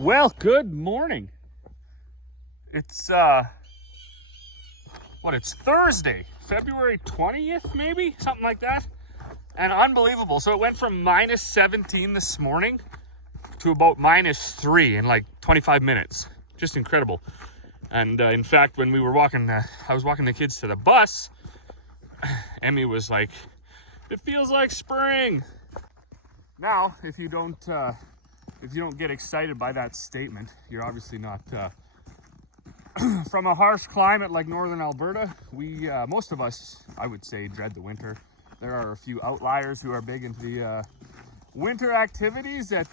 Well, good morning. It's it's Thursday, February 20th, maybe, something like that. And unbelievable. So it went from minus 17 this morning to about minus 3 in like 25 minutes. Just incredible. And in fact, when we were walking, I was walking the kids to the bus, Emmy was like, "It feels like spring." Now, if you don't get excited by that statement, you're obviously not from a harsh climate like northern Alberta. We, most of us, I would say, dread the winter. There are a few outliers who are big into the winter activities that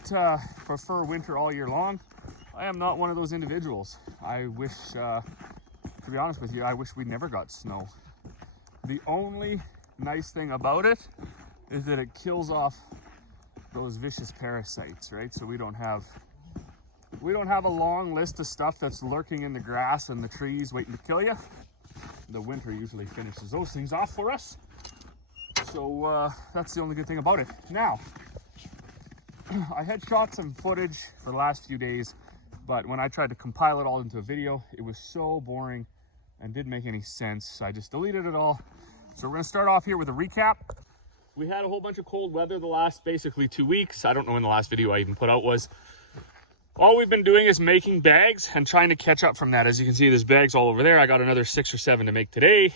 prefer winter all year long. I am not one of those individuals. I wish, to be honest with you, I wish we never got snow. The only nice thing about it is that it kills off those vicious parasites, right? So we don't have a long list of stuff that's lurking in the grass and the trees waiting to kill you. The winter usually finishes those things off for us. So that's the only good thing about it. Now, I had shot some footage for the last few days, but when I tried to compile it all into a video, it was so boring and didn't make any sense. So I just deleted it all. So we're gonna start off here with a recap. We had a whole bunch of cold weather the last basically 2 weeks. I don't know when the last video I even put out was. All we've been doing is making bags and trying to catch up from that. As you can see, there's bags all over there. I got another 6 or 7 to make today.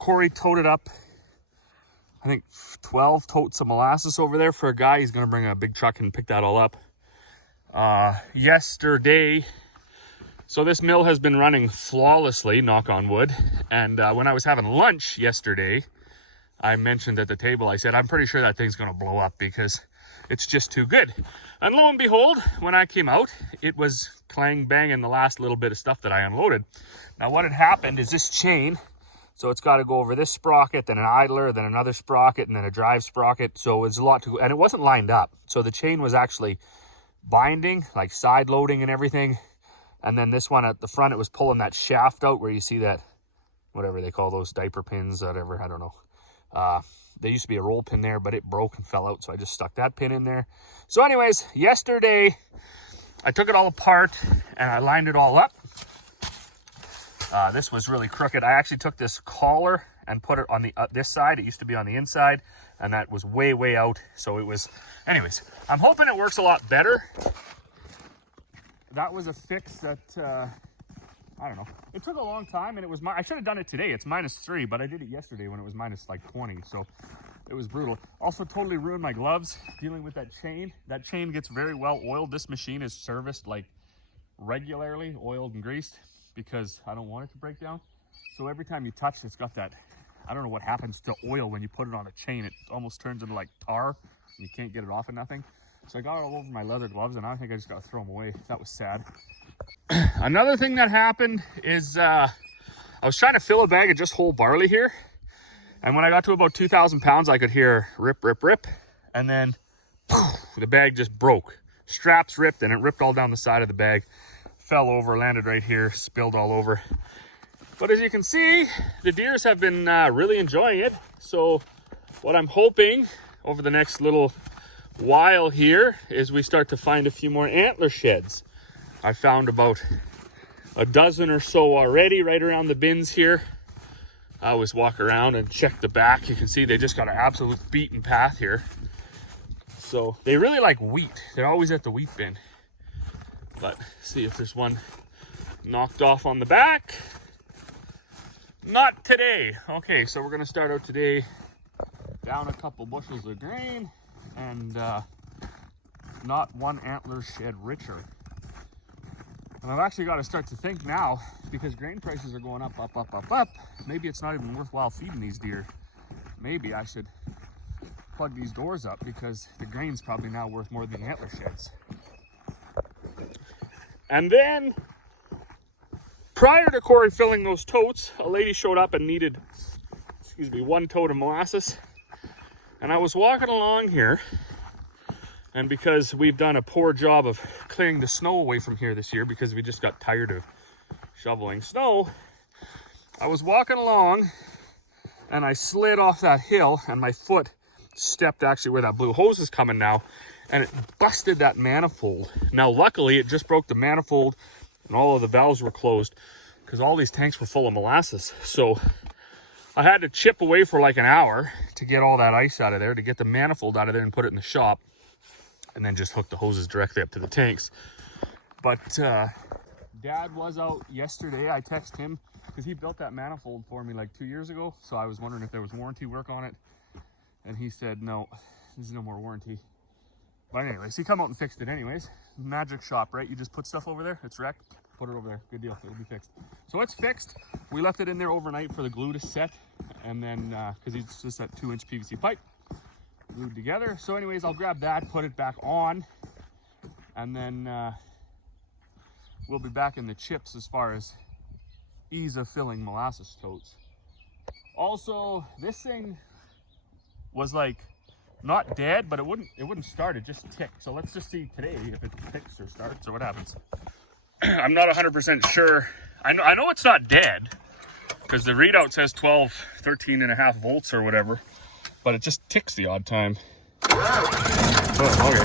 Corey toted up, I think 12 totes of molasses over there for a guy. He's gonna bring a big truck and pick that all up. Yesterday, so this mill has been running flawlessly, knock on wood. And when I was having lunch yesterday, I mentioned at the table, I said, I'm pretty sure that thing's gonna blow up because it's just too good. And lo and behold, when I came out, it was clang banging the last little bit of stuff that I unloaded. Now what had happened is this chain, so it's got to go over this sprocket, then an idler, then another sprocket, and then a drive sprocket. So it's a lot to go, and it wasn't lined up. So the chain was actually binding, like side loading and everything. And then this one at the front, it was pulling that shaft out where you see that, whatever they call those diaper pins, whatever, I don't know. There used to be a roll pin there, but it broke and fell out, so I just stuck that pin in there. So anyways, yesterday, I took it all apart and I lined it all up. This was really crooked. I actually took this collar and put it on the this side. It used to be on the inside, and that was way out. So it was, anyways, I'm hoping it works a lot better. That was a fix that, I don't know. It took a long time, and it was I should have done it today. It's minus 3, but I did it yesterday when it was minus like 20, so it was brutal. Also totally ruined my gloves dealing with that chain. That chain gets very well oiled. This machine is serviced like regularly, oiled and greased, because I don't want it to break down. So every time you touch it, it's got that, I don't know what happens to oil when you put it on a chain. It almost turns into like tar, and you can't get it off of nothing. So I got it all over my leather gloves, and I think I just got to throw them away. That was sad. Another thing that happened is I was trying to fill a bag of just whole barley here. And when I got to about 2,000 pounds, I could hear rip, rip, rip. And then poof, the bag just broke. Straps ripped, and it ripped all down the side of the bag. Fell over, landed right here, spilled all over. But as you can see, the deers have been really enjoying it. So what I'm hoping over the next little while here is we start to find a few more antler sheds. I found about a dozen or so already right around the bins here. I always walk around and check the back. You can see they just got an absolute beaten path here. So they really like wheat. They're always at the wheat bin. But see if there's one knocked off on the back. Not today. Okay, so we're gonna start out today down a couple bushels of grain and not one antler shed richer. And I've actually got to start to think now, because grain prices are going up. Maybe it's not even worthwhile feeding these deer. Maybe I should plug these doors up, because the grain's probably now worth more than the antler sheds. And then, prior to Corey filling those totes, a lady showed up and needed, 1 tote of molasses. And I was walking along here, and because we've done a poor job of clearing the snow away from here this year, because we just got tired of shoveling snow, I was walking along and I slid off that hill, and my foot stepped actually where that blue hose is coming now, and it busted that manifold. Now, luckily, it just broke the manifold and all of the valves were closed because all these tanks were full of molasses. So I had to chip away for like an hour to get all that ice out of there, to get the manifold out of there and put it in the shop, and then just hook the hoses directly up to the tanks. But Dad was out yesterday. I texted him because he built that manifold for me like 2 years ago. So I was wondering if there was warranty work on it. And he said, no, there's no more warranty. But anyways, he come out and fixed it anyways. Magic shop, right? You just put stuff over there, it's wrecked, put it over there, good deal, it'll be fixed. So it's fixed. We left it in there overnight for the glue to set. And then, because it's just that 2-inch PVC pipe glued together. So anyways, I'll grab that, put it back on, and then we'll be back in the chips as far as ease of filling molasses totes. Also, this thing was like not dead, but it wouldn't start, it just ticked. So let's just see today if it ticks or starts or what happens. I'm not 100% sure. I know it's not dead because the readout says 13.5 volts or whatever, but it just ticks the odd time. Oh, okay.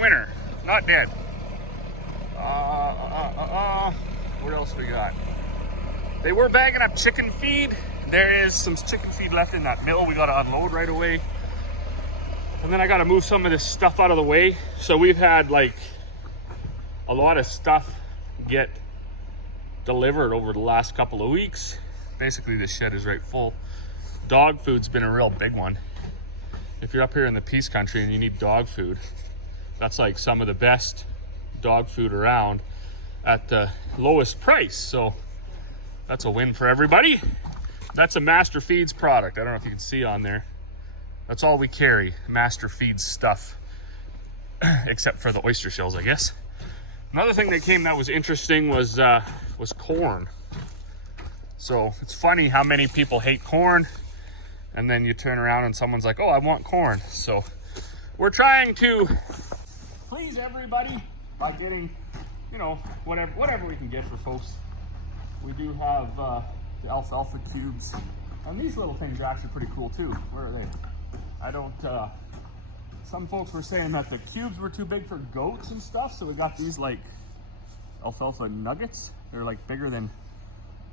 Winner, not dead. What else we got? They were bagging up chicken feed. There is some chicken feed left in that mill. We got to unload right away. And then I got to move some of this stuff out of the way. So we've had like a lot of stuff get delivered over the last couple of weeks. Basically, this shed is right full. Dog food's been a real big one. If you're up here in the Peace Country and you need dog food, that's like some of the best dog food around at the lowest price. So that's a win for everybody. That's a Master Feeds product. I don't know if you can see on there. That's all we carry, Master Feeds stuff, except for the oyster shells, I guess. Another thing that came that was interesting was corn. So it's funny how many people hate corn, and then you turn around and someone's like, oh, I want corn. So we're trying to please everybody by getting, you know, whatever we can get for folks. We do have the alfalfa cubes, and these little things are actually pretty cool too. Where are they? I don't, some folks were saying that the cubes were too big for goats and stuff, so we got these like alfalfa nuggets. They're like bigger than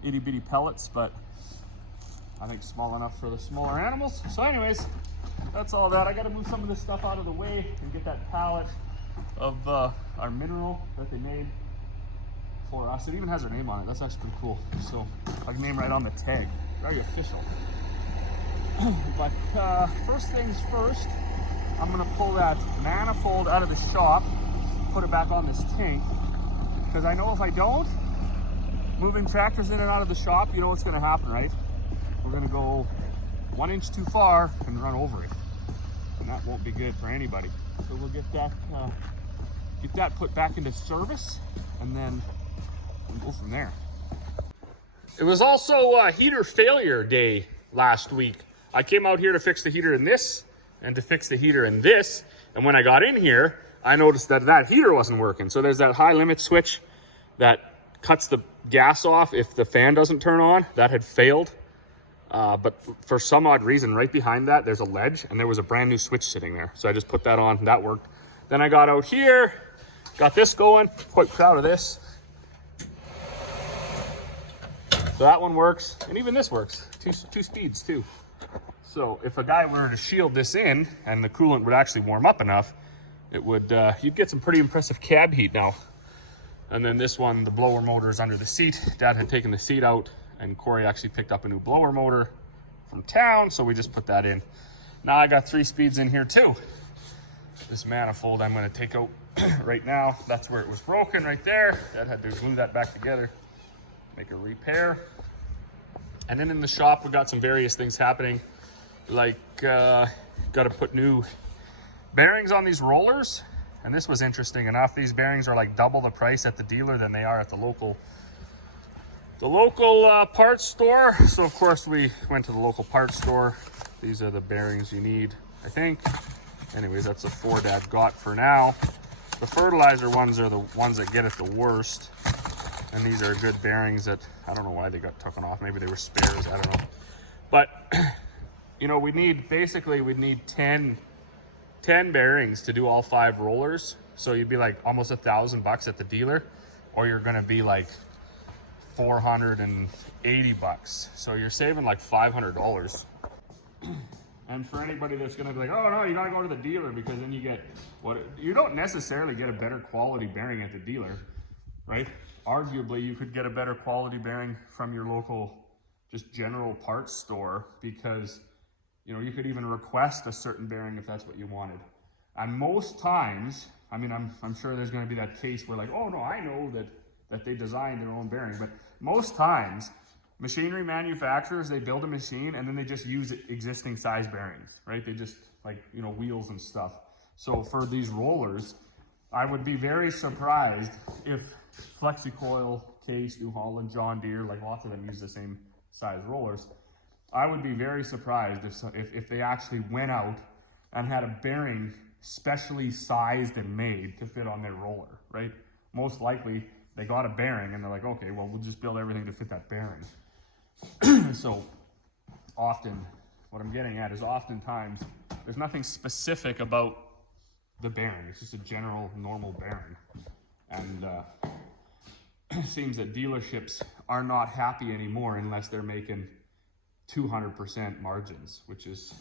itty bitty pellets, but I think small enough for the smaller animals. So anyways, that's all that. I gotta move some of this stuff out of the way and get that pallet of our mineral that they made for us. It even has our name on it. That's actually pretty cool. So like name right on the tag. Very official. But first things first, I'm gonna pull that manifold out of the shop, put it back on this tank, because I know if I don't, moving tractors in and out of the shop, you know what's gonna happen, right? We're gonna go 1 inch too far and run over it, and that won't be good for anybody. So we'll get that put back into service, and then we'll go from there. It was also heater failure day last week. I came out here to fix the heater in this and to fix the heater in this, and when I got in here, I noticed that that heater wasn't working. So there's that high limit switch that cuts the gas off if the fan doesn't turn on. That had failed, but for some odd reason, right behind that, there's a ledge, and there was a brand new switch sitting there. So I just put that on, that worked. Then I got out here, got this going, quite proud of this. So that one works, and even this works, two speeds too. So if a guy were to shield this in and the coolant would actually warm up enough, it would, you'd get some pretty impressive cab heat now. And then this one, the blower motor is under the seat. Dad had taken the seat out, and Corey actually picked up a new blower motor from town, so we just put that in. Now I got 3 speeds in here too. This manifold I'm gonna take out right now. That's where it was broken right there. Dad had to glue that back together, make a repair. And then in the shop, we got some various things happening. Like, got to put new bearings on these rollers. And this was interesting enough. These bearings are like double the price at the dealer than they are at the local parts store. So of course we went to the local parts store. These are the bearings you need, I think. Anyways, that's the 4 Dad got for now. The fertilizer ones are the ones that get it the worst. And these are good bearings that, I don't know why they got taken off. Maybe they were spares, I don't know. But, you know, we need 10 bearings to do all 5 rollers. So you'd be like almost $1,000 at the dealer, or you're gonna be like $480. So you're saving like $500. And for anybody that's gonna be like, oh no, you gotta go to the dealer because then you get you don't necessarily get a better quality bearing at the dealer, right? Arguably, you could get a better quality bearing from your local, just general parts store, because, you know, you could even request a certain bearing if that's what you wanted. And most times, I mean, I'm sure there's gonna be that case where like, oh no, I know that they designed their own bearing, but most times, machinery manufacturers, they build a machine and then they just use existing size bearings, right? They just, like, you know, wheels and stuff. So for these rollers, I would be very surprised if FlexiCoil, Case, New Holland, John Deere, like lots of them use the same size rollers. I would be very surprised if they actually went out and had a bearing specially sized and made to fit on their roller, right? Most likely they got a bearing and they're like, okay, well, we'll just build everything to fit that bearing. So often, what I'm getting at is oftentimes there's nothing specific about the bearing. It's just a general normal bearing. And it seems that dealerships are not happy anymore unless they're making 200% margins, which is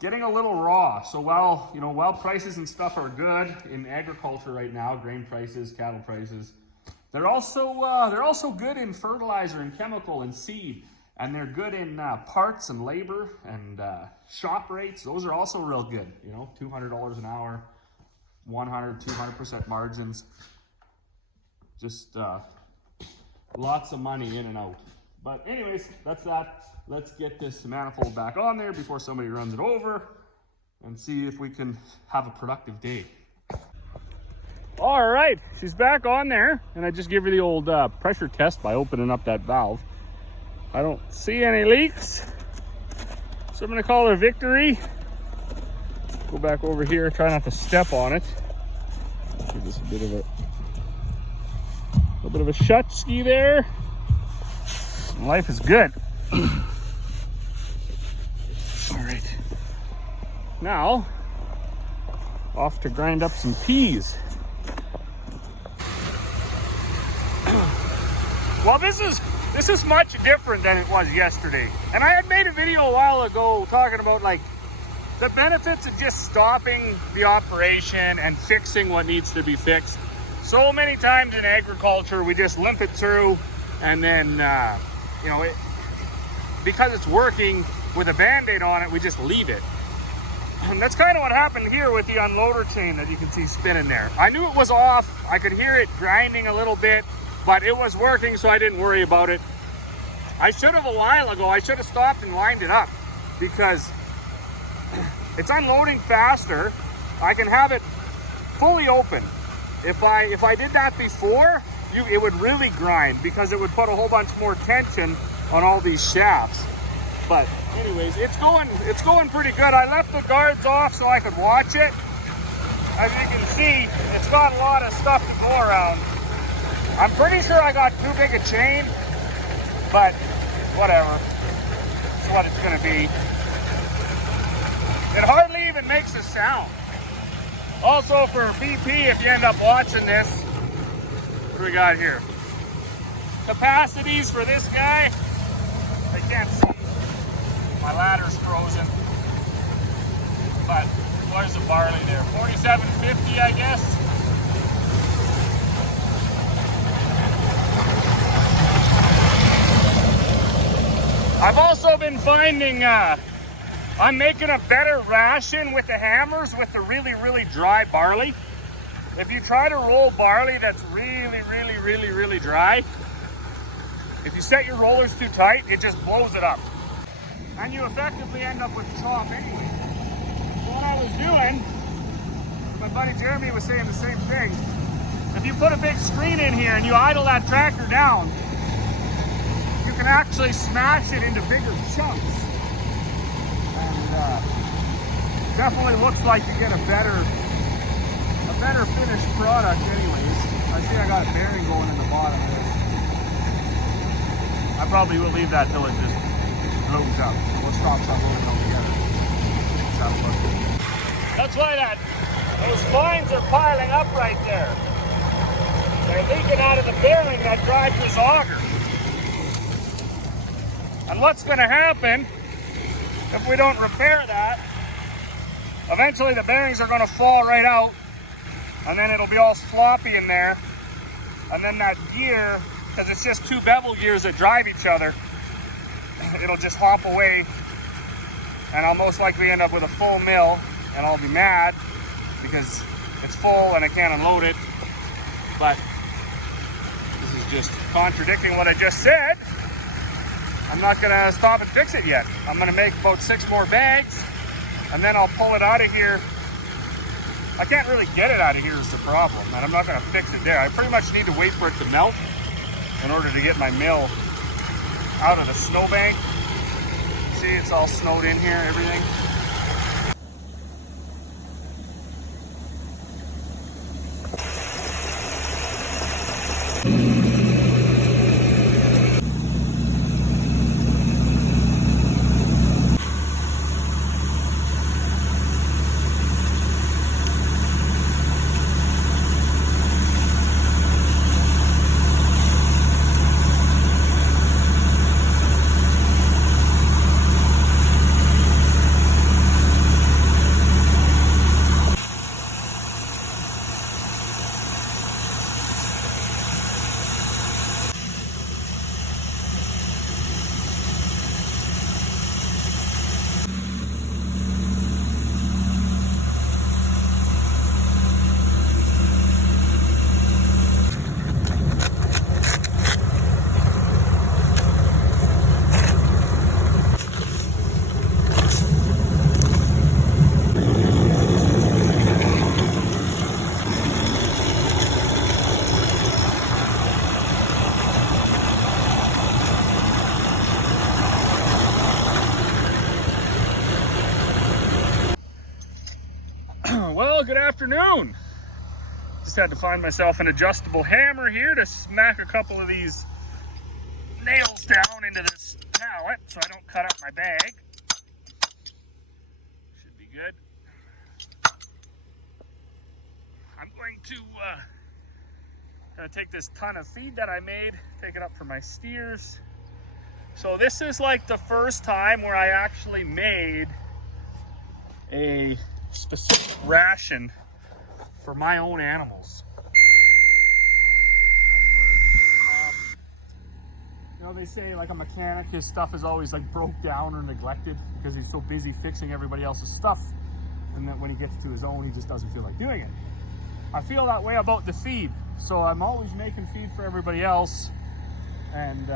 getting a little raw. So while prices and stuff are good in agriculture right now, grain prices, cattle prices, they're also good in fertilizer and chemical and seed, and they're good in parts and labor and shop rates. Those are also real good. You know, $200 an hour, 200% margins. Just lots of money in and out. But anyways, that's that. Let's get this manifold back on there before somebody runs it over and see if we can have a productive day. All right, she's back on there, and I just give her the old pressure test by opening up that valve. I don't see any leaks, so I'm gonna call her victory. Go back over here, try not to step on it. Give this a little bit of a shut ski there. Life is good. All right, now off to grind up some peas. Well, this is much different than it was yesterday. And I had made a video a while ago talking about like the benefits of just stopping the operation and fixing what needs to be fixed. So many times in agriculture, we just limp it through, and then, you know, because it's working with a Band-Aid on it, we just leave it. And that's kind of what happened here with the unloader chain that you can see spinning there. I knew it was off. I could hear it grinding a little bit, but it was working, so I didn't worry about it. I should have a while ago. I should have stopped and lined it up because it's unloading faster. I can have it fully open. If I did that before, it would really grind because it would put a whole bunch more tension on all these shafts. But anyways, it's going pretty good. I left the guards off so I could watch it. As you can see, it's got a lot of stuff to go around. I'm pretty sure I got too big a chain, but whatever. It's what it's gonna be. It hardly even makes a sound. Also for BP, if you end up watching this, what do we got here? Capacities for this guy, I can't see. My ladder's frozen. But where's the barley there? 47.50, I guess. I've also been finding I'm making a better ration with the hammers with the really, really dry barley. If you try to roll barley that's really, really, really, really dry, if you set your rollers too tight, it just blows it up. And you effectively end up with chop anyway. So what I was doing, my buddy Jeremy was saying the same thing. If you put a big screen in here and you idle that tractor down, you can actually smash it into bigger chunks. And definitely looks like you get a better finished product anyways. I see I got a bearing going in the bottom of this. I probably will leave that till it just blows up. We'll stop something altogether. That's why those fines are piling up right there. They're leaking out of the bearing that drives this auger. And what's going to happen if we don't repair that? Eventually the bearings are going to fall right out, and then it'll be all sloppy in there. And then that gear, because it's just two bevel gears that drive each other, it'll just hop away, and I'll most likely end up with a full mill, and I'll be mad because it's full and I can't unload it. But this is just contradicting what I just said. I'm not gonna stop and fix it yet. I'm gonna make about 6 more bags, and then I'll pull it out of here. I can't really get it out of here is the problem, and I'm not gonna fix it there. I pretty much need to wait for it to melt in order to get my mill out of the snowbank. See, it's all snowed in here, everything. Well, good afternoon. Just had to find myself an adjustable hammer here to smack a couple of these nails down into this pallet so I don't cut up my bag. Should be good. I'm going to take this ton of feed that I made, take it up for my steers. So this is like the first time where I actually made a specific ration for my own animals. You know, they say like a mechanic, his stuff is always like broke down or neglected because he's so busy fixing everybody else's stuff, and then when he gets to his own, he just doesn't feel like doing it. I feel that way about the feed, so I'm always making feed for everybody else and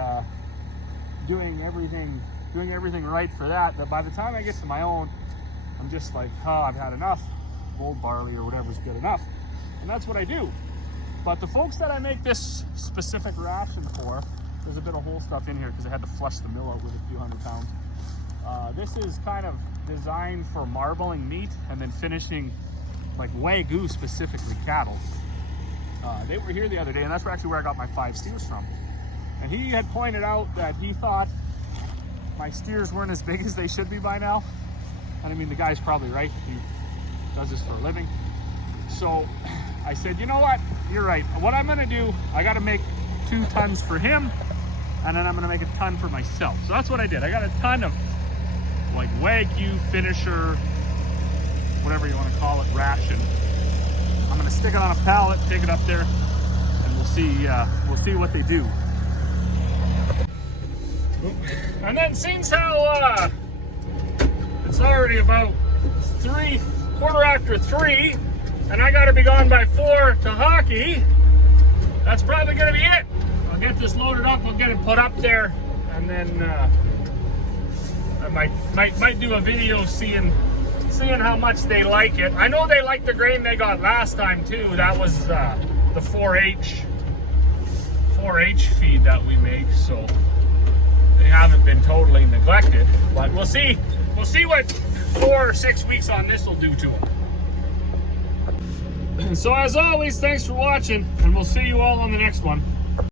doing everything right for that. That by the time I get to my own, I'm just like, oh, I've had enough. Old barley or whatever's good enough. And that's what I do. But the folks that I make this specific ration for, there's a bit of whole stuff in here because I had to flush the mill out with a few 100 pounds. This is kind of designed for marbling meat and then finishing like Wagyu, specifically cattle. They were here the other day, and that's actually where I got my 5 steers from. And he had pointed out that he thought my steers weren't as big as they should be by now. And I mean, the guy's probably right. He does this for a living. So I said, you know what? You're right. What I'm gonna do, I gotta make 2 tons for him, and then I'm gonna make a ton for myself. So that's what I did. I got a ton of like Wagyu finisher, whatever you wanna call it, ration. I'm gonna stick it on a pallet, take it up there, and we'll see what they do. And then since how it's already about 3:15, and I gotta be gone by 4 to hockey. That's probably gonna be it. I'll get this loaded up, I'll get it put up there, and then I might do a video seeing how much they like it. I know they like the grain they got last time too. That was the 4H feed that we make, so they haven't been totally neglected. But we'll see what 4 or 6 weeks on this will do to them. So as always, thanks for watching, and we'll see you all on the next one.